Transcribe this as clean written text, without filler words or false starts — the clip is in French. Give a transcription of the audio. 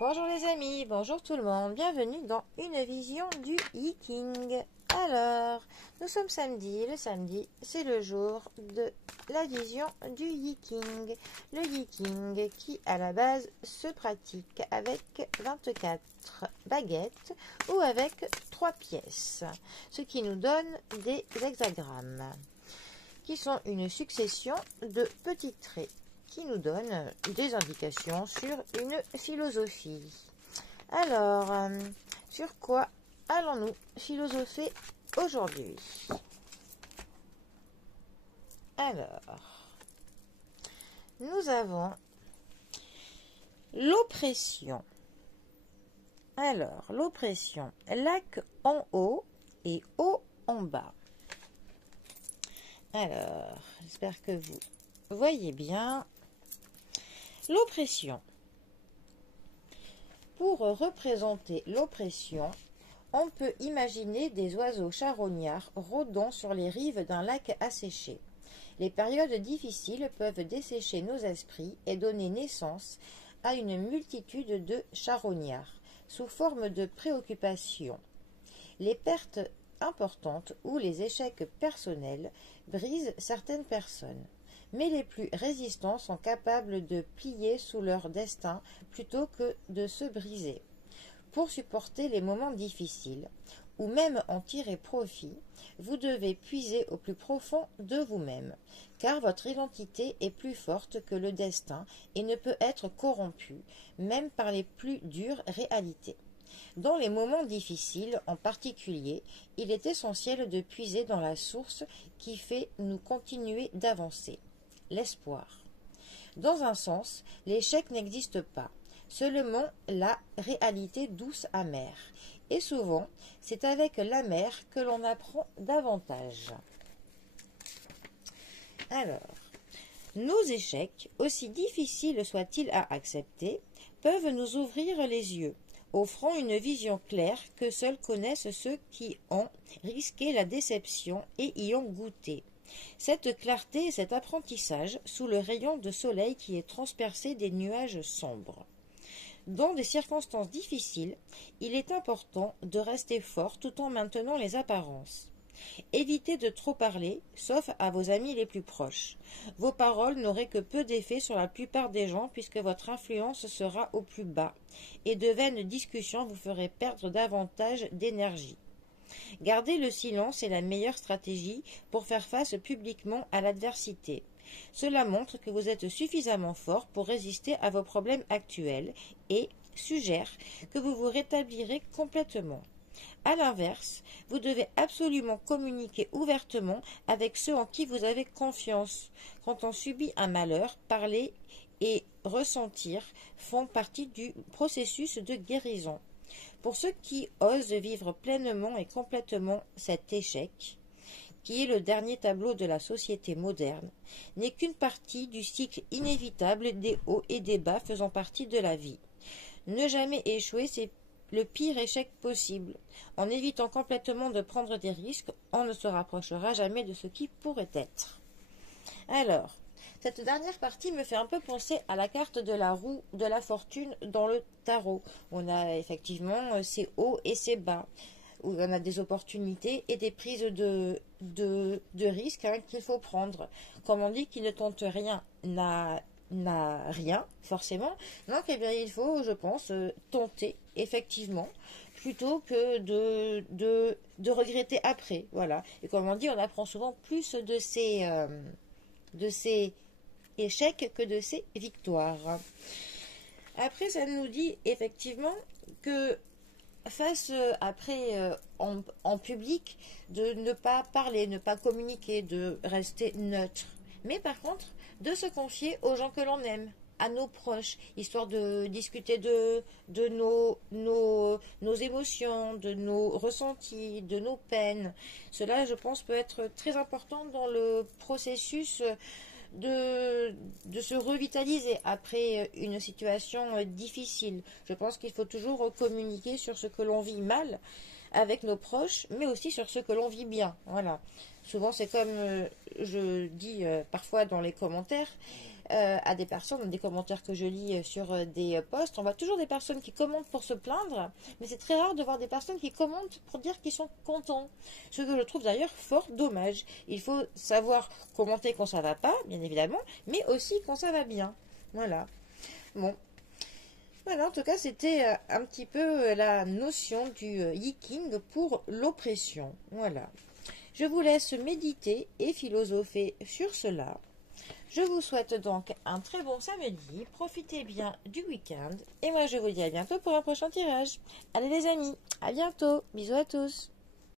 Bonjour les amis, bonjour tout le monde, bienvenue dans une vision du Yiking. Alors, nous sommes samedi, le samedi c'est le jour de la vision du Yiking. Le Yiking qui à la base se pratique avec 24 baguettes ou avec 3 pièces, ce qui nous donne des hexagrammes qui sont une succession de petits traits qui nous donnent des indications sur une philosophie. Alors, sur quoi allons-nous philosopher aujourd'hui? Alors, nous avons l'oppression. Alors, l'oppression, lac en haut et haut en bas. Alors, j'espère que vous voyez bien. L'oppression. Pour représenter l'oppression, on peut imaginer des oiseaux charognards rôdant sur les rives d'un lac asséché. Les périodes difficiles peuvent dessécher nos esprits et donner naissance à une multitude de charognards, sous forme de préoccupations. Les pertes importantes ou les échecs personnels brisent certaines personnes. Mais les plus résistants sont capables de plier sous leur destin plutôt que de se briser. Pour supporter les moments difficiles, ou même en tirer profit, vous devez puiser au plus profond de vous-même, car votre identité est plus forte que le destin et ne peut être corrompue, même par les plus dures réalités. Dans les moments difficiles en particulier, il est essentiel de puiser dans la source qui fait nous continuer d'avancer. L'espoir. Dans un sens, l'échec n'existe pas, seulement la réalité douce amère. Et souvent, c'est avec l'amère que l'on apprend davantage. Alors, nos échecs, aussi difficiles soient-ils à accepter, peuvent nous ouvrir les yeux, offrant une vision claire que seuls connaissent ceux qui ont risqué la déception et y ont goûté. Cette clarté et cet apprentissage sous le rayon de soleil qui est transpercé des nuages sombres. Dans des circonstances difficiles, il est important de rester fort tout en maintenant les apparences. Évitez de trop parler, sauf à vos amis les plus proches. Vos paroles n'auraient que peu d'effet sur la plupart des gens puisque votre influence sera au plus bas, et de vaines discussions vous feraient perdre davantage d'énergie. Garder le silence est la meilleure stratégie pour faire face publiquement à l'adversité. Cela montre que vous êtes suffisamment fort pour résister à vos problèmes actuels et suggère que vous vous rétablirez complètement. A l'inverse, vous devez absolument communiquer ouvertement avec ceux en qui vous avez confiance. Quand on subit un malheur, parler et ressentir font partie du processus de guérison. Pour ceux qui osent vivre pleinement et complètement cet échec, qui est le dernier tableau de la société moderne, n'est qu'une partie du cycle inévitable des hauts et des bas faisant partie de la vie. Ne jamais échouer, c'est le pire échec possible. En évitant complètement de prendre des risques, on ne se rapprochera jamais de ce qui pourrait être. Alors, cette dernière partie me fait un peu penser à la carte de la roue de la fortune dans le tarot. On a effectivement ses hauts et ses bas, où on a des opportunités et des prises de risques qu'il faut prendre. Comme on dit, qui ne tente rien n'a rien, forcément. Donc, eh bien, il faut, je pense, tenter, effectivement, plutôt que de regretter après. Voilà. Et comme on dit, on apprend souvent plus de ces échecs que de ses victoires. Après, ça nous dit effectivement que face en public, de ne pas parler, ne pas communiquer, de rester neutre. Mais par contre, de se confier aux gens que l'on aime, à nos proches, histoire de discuter de nos émotions, de nos ressentis, de nos peines. Cela, je pense, peut être très important dans le processus de se revitaliser après une situation difficile. Je pense qu'il faut toujours communiquer sur ce que l'on vit mal avec nos proches, mais aussi sur ce que l'on vit bien. Voilà. Souvent, c'est comme je dis parfois dans les commentaires, à des personnes, des commentaires que je lis sur des posts. On voit toujours des personnes qui commentent pour se plaindre, mais c'est très rare de voir des personnes qui commentent pour dire qu'ils sont contents. Ce que je trouve d'ailleurs fort dommage. Il faut savoir commenter quand ça va pas, bien évidemment, mais aussi quand ça va bien. Voilà. Bon. Voilà, en tout cas, c'était un petit peu la notion du yiking pour l'oppression. Voilà. Je vous laisse méditer et philosopher sur cela. Je vous souhaite donc un très bon samedi, profitez bien du week-end et moi je vous dis à bientôt pour un prochain tirage. Allez les amis, à bientôt, bisous à tous.